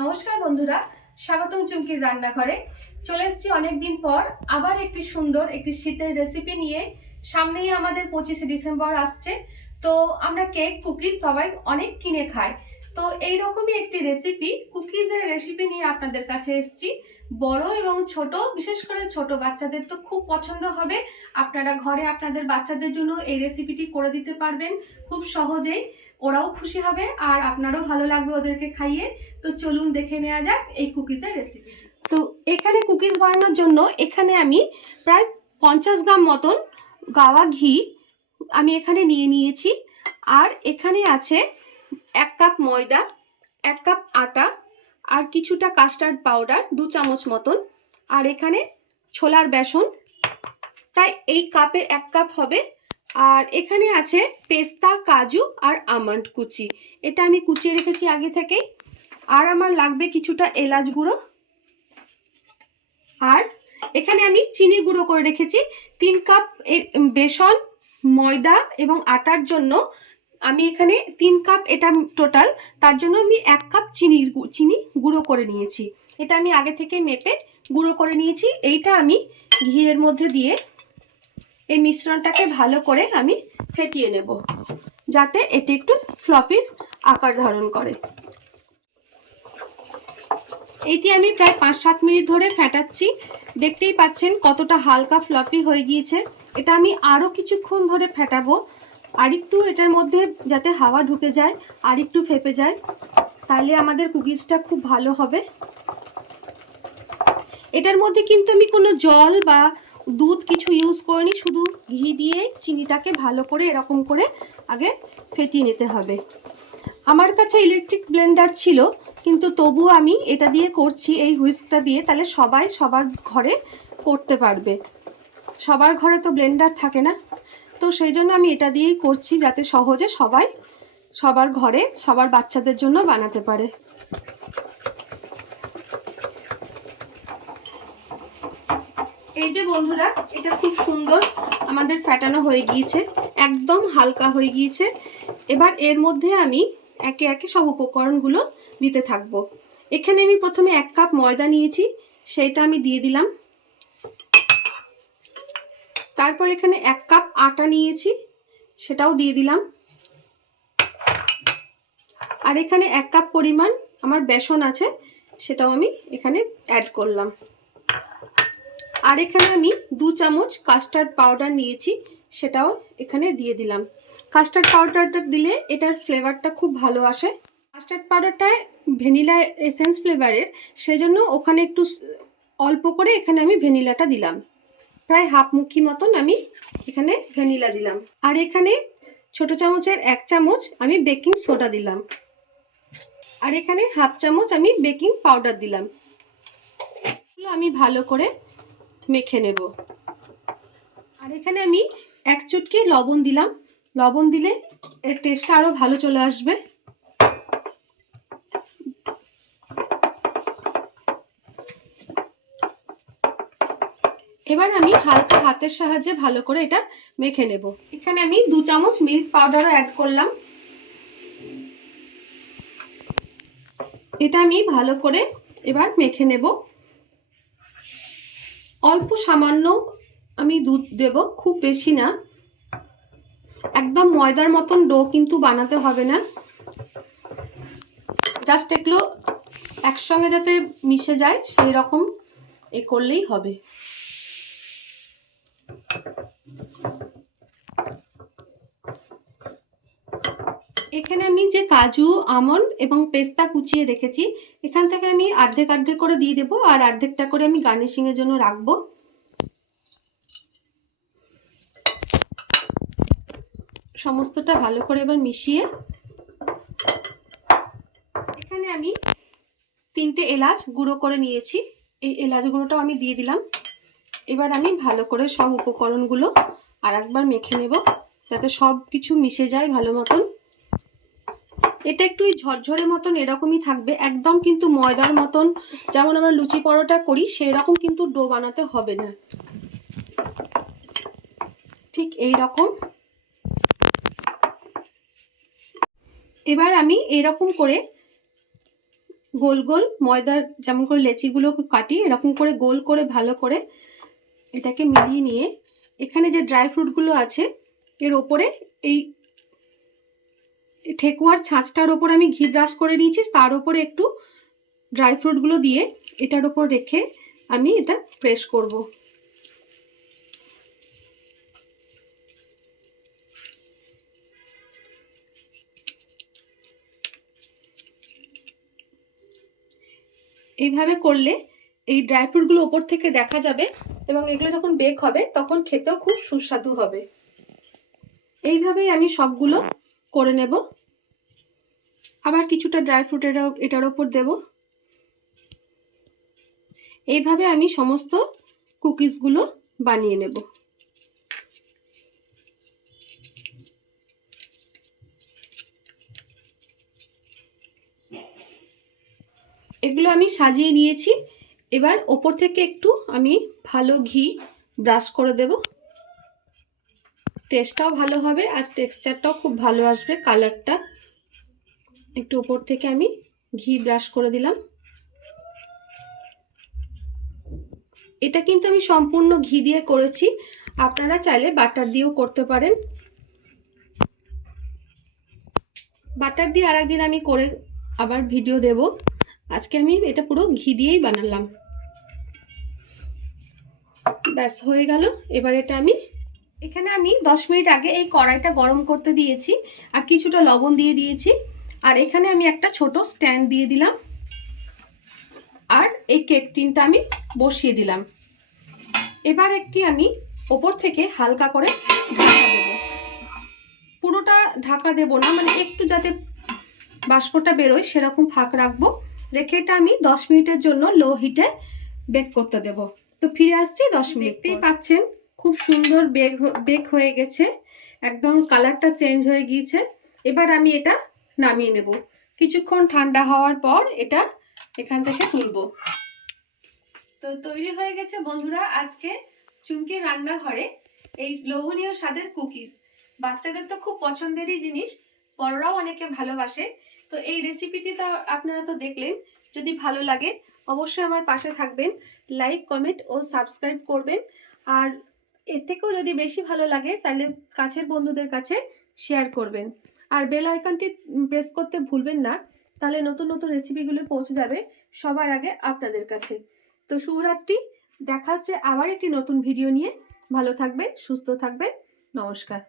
নমস্কার বন্ধুরা, স্বাগতম চুমকির রান্নাঘরে। চলে এসেছি অনেকদিন পর আবার একটি সুন্দর একটি শীতের রেসিপি নিয়ে। সামনেই আমাদের 25শে ডিসেম্বর আসছে, তো আমরা কেক কুকিজ সবাই অনেক কিনে খাই। তো এইরকমই একটি রেসিপি, কুকিজের রেসিপি নিয়ে আপনাদের কাছে এসেছি। বড় এবং ছোট, বিশেষ করে ছোট বাচ্চাদের তো খুব পছন্দ হবে। আপনারা ঘরে আপনাদের বাচ্চাদের জন্য এই রেসিপিটি করে দিতে পারবেন খুব সহজেই। ওরাও খুশি হবে আর আপনারও ভালো লাগবে ওদেরকে খাইয়ে। তো চলুন দেখে নেওয়া যাক এই কুকিজের রেসিপি। তো এখানে কুকিজ বানানোর জন্য এখানে আমি প্রায় 50 গ্রাম মতন গাওয়া ঘি আমি এখানে নিয়ে নিয়েছি। আর এখানে আছে 1 কাপ ময়দা, 1 কাপ আটা, আর কিছুটা কাস্টার্ড পাউডার 2 চামচ মতন। আর এখানে ছোলার বেসন প্রায় এই কাপের 1 কাপ হবে। আর এখানে আছে পেস্তা, কাজু আর আমন্ড কুচি, এটা আমি কুচিয়ে রেখেছি আগে থেকেই। আর আমার লাগবে কিছুটা এলাচ গুঁড়ো। আর এখানে আমি চিনি গুঁড়ো করে রেখেছি। 3 কাপ বেসন, ময়দা এবং আটার জন্য আমি এখানে 3 কাপ, এটা টোটাল। তার জন্য আমি 1 কাপ চিনি গুঁড়ো করে নিয়েছি। এটা আমি আগে থেকে মেপে গুঁড়ো করে নিয়েছি। এইটা আমি ঘিয়ের মধ্যে দিয়ে এই মিশ্রণটাকে ভালো করে আমি ফেটিয়ে নেব, যাতে এটি একটু ফ্লফির আকার ধারণ করে। এইটি আমি প্রায় 5-7 মিনিট ধরে ফেটাচ্ছি। দেখতেই পাচ্ছেন কতটা হালকা ফ্লফি হয়ে গিয়েছে। এটা আমি আরও কিছুক্ষণ ধরে ফেটাবো, আর একটু এটার মধ্যে যাতে হাওয়া ঢুকে যায় আর একটু ফেপে যায়, তাহলে আমাদের কুকিজটা খুব ভালো হবে। এটার মধ্যে কিন্তু আমি কোনো জল বা দুধ কিছু ইউজ করিনি, শুধু ঘি দিয়ে চিনিটাকে ভালো করে এরকম করে আগে ফেটিয়ে নিতে হবে। আমার কাছে ইলেকট্রিক ব্লেন্ডার ছিল, কিন্তু তবু আমি এটা দিয়ে করছি, এই হুইস্কটা দিয়ে। তাহলে সবাই সবার ঘরে করতে পারবে। সবার ঘরে তো ব্লেন্ডার থাকে না, তো সেই জন্য আমি এটা দিয়েই করছি, যাতে সহজে সবাই সবার ঘরে সবার বাচ্চাদের জন্য বানাতে পারে। এই যে বন্ধুরা, এটা খুব সুন্দর আমাদের ফেটানো হয়ে গিয়েছে, একদম হালকা হয়ে গিয়েছে। এবার এর মধ্যে আমি একে একে সব উপকরণগুলো দিতে থাকবো। এখানে আমি প্রথমে 1 কাপ ময়দা নিয়েছি, সেটা আমি দিয়ে দিলাম। তারপর এখানে 1 কাপ আটা নিয়েছি, সেটাও দিয়ে দিলাম। আর এখানে 1 কাপ পরিমাণ আমার বেসন আছে, সেটাও আমি এখানে অ্যাড করলাম। আর এখানে আমি 2 চামচ কাস্টার্ড পাউডার নিয়েছি, সেটাও এখানে দিয়ে দিলাম। কাস্টার্ড পাউডারটা দিলে এটার ফ্লেভারটা খুব ভালো আসে। কাস্টার্ড পাউডারটায় ভ্যানিলা এসেন্স ফ্লেভারের, সেজন্য ওখানে একটু অল্প করে এখানে আমি ভ্যানিলাটা দিলাম। প্রায় হাফ মুঠি মতন আমি এখানে ভ্যানিলা দিলাম। আর এখানে ছোট চামচের 1 চামচ আমি বেকিং সোডা দিলাম। আর এখানে হাফ চামচ আমি বেকিং পাউডার দিলাম। আমি ভালো করে মেখে নেব। আর এখানে আমি 1 চুটকি লবণ দিলাম। লবণ দিলে এর টেস্টটা আরো ভালো চলে আসবে। এবার আমি হালকা হাতের সাহায্যে ভালো করে এটা মেখে নেব। এখানে আমি 2 চামচ মিল্ক পাউডারও অ্যাড করলাম। এটা আমি ভালো করে এবার মেখে নেব। অল্প সামান্য আমি দুধ দেব, খুব বেশি না। একদম ময়দার মতন ডো কিন্তু বানাতে হবে না, জাস্ট এগুলো একসঙ্গে যাতে মিশে যায় সেই রকম এ করলেই হবে। এখানে আমি যে কাজু, আমন্ড এবং পেস্তা কুচিয়ে রেখেছি, এখান থেকে আমি অর্ধেক অর্ধেক করে দিয়ে দেবো, আর অর্ধেকটা করে আমি গার্নিশিং এর জন্য রাখবো। সমস্তটা ভালো করে এবার মিশিয়ে এখানে আমি 3টে এলাচ গুঁড়ো করে নিয়েছি, এই এলাচ গুঁড়োটাও আমি দিয়ে দিলাম। এবার আমি ভালো করে সব উপকরণগুলো আর একবার মেখে নেব, যাতে সব কিছু মিশে যায় ভালো মতন। এটা একটু ঝরঝরে মতন এরকমই থাকবে, একদম কিন্তু ময়দার মতন যেমন আমরা লুচি পরোটা করি সেই রকম কিন্তু ডো বানাতে হবে না, ঠিক এই রকম। এবার আমি এরকম করে গোল গোল ময়দার যেমন করে লেচিগুলো কাটি, এরকম করে গোল করে ভালো করে এটাকে মিলিয়ে নিয়ে এখানে যে ড্রাই ফ্রুটগুলো আছে এর ওপরে এই ঠেকুয়ার ছাঁচটার ওপর আমি ঘি ব্রাশ করে নিয়েছি, তার ওপরে একটু ড্রাই ফ্রুটগুলো দিয়ে এটার ওপর রেখে আমি এটা প্রেস করব। এইভাবে করলে এই ড্রাই ফ্রুটগুলো ওপর থেকে দেখা যাবে এবং এগুলো যখন বেক হবে তখন খেতেও খুব সুস্বাদু হবে। এইভাবেই আমি সবগুলো করে নেব। আবার কিছুটা ড্রাই ফ্রুট এটার ওপর দেব। এইভাবে আমি সমস্ত কুকিজগুলো বানিয়ে নেব। এগুলো আমি সাজিয়ে নিয়েছি। এবার ওপর থেকে একটু আমি ভালো ঘি ব্রাশ করে দেব। টেস্টটাও ভালো হবে আর টেক্সচারটাও খুব ভালো আসবে, কালারটা। একটু ওপর থেকে আমি ঘি ব্রাশ করে দিলাম। এটা কিন্তু আমি সম্পূর্ণ ঘি দিয়ে করেছি, আপনারা চাইলে বাটার দিয়েও করতে পারেন। বাটার দিয়ে আরেকদিন আমি করে আবার ভিডিও দেব। আজকে আমি এটা পুরো ঘি দিয়েই বানালাম। ব্যাস হয়ে গেল। এবার এটা আমি এখানে 10 মিনিট আগে এই কড়াইটা গরম করতে দিয়েছি আর কিছুটা লবণ দিয়ে দিয়েছি। আর এখানে আমি একটা ছোট স্ট্যান্ড দিয়ে দিলাম আর এই কেক টিনটা আমি বসিয়ে দিলাম। এবার একটি আমি ওপর থেকে হালকা করে ঢাকা দেব। পুরোটা ঢাকা দেব না, মানে একটু যাতে বাষ্পটা বেরোয় সেরকম ফাঁক রাখবো। রেখে এটা আমি 10 মিনিটের জন্য লো হিটে বেক করতে দেব। তো ফিরে আসছি 10 মিনিট। দেখতেই পাচ্ছেন খুব সুন্দর বেক হয়ে গেছে, একদম কালারটা চেঞ্জ হয়ে গিয়েছে। এবার আমি এটা নামিয়ে নেব। কিছুক্ষণ ঠান্ডা হওয়ার পর এটা এখান থেকে তুলব। তো তৈরি হয়ে গেছে বন্ধুরা আজকে চুমকির রান্নাঘরে এই লোভনীয় স্বাদের কুকিজ। বাচ্চাদের তো খুব পছন্দেরই জিনিস, বড়রাও অনেকে ভালোবাসে। তো এই রেসিপিটি তো আপনারা তো দেখলেন। যদি ভালো লাগে অবশ্যই আমার পাশে থাকবেন, লাইক কমেন্ট ও সাবস্ক্রাইব করবেন। আর এর থেকেও যদি বেশি ভালো লাগে তাহলে কাছের বন্ধুদের কাছে শেয়ার করবেন। আর বেল আইকনটি প্রেস করতে ভুলবেন না, তাহলে নতুন নতুন রেসিপিগুলো পৌঁছে যাবে সবার আগে আপনাদের কাছে। তো শুভরাত্রি, দেখা হচ্ছে আবার একটি নতুন ভিডিও নিয়ে। ভালো থাকবেন, সুস্থ থাকবেন, নমস্কার।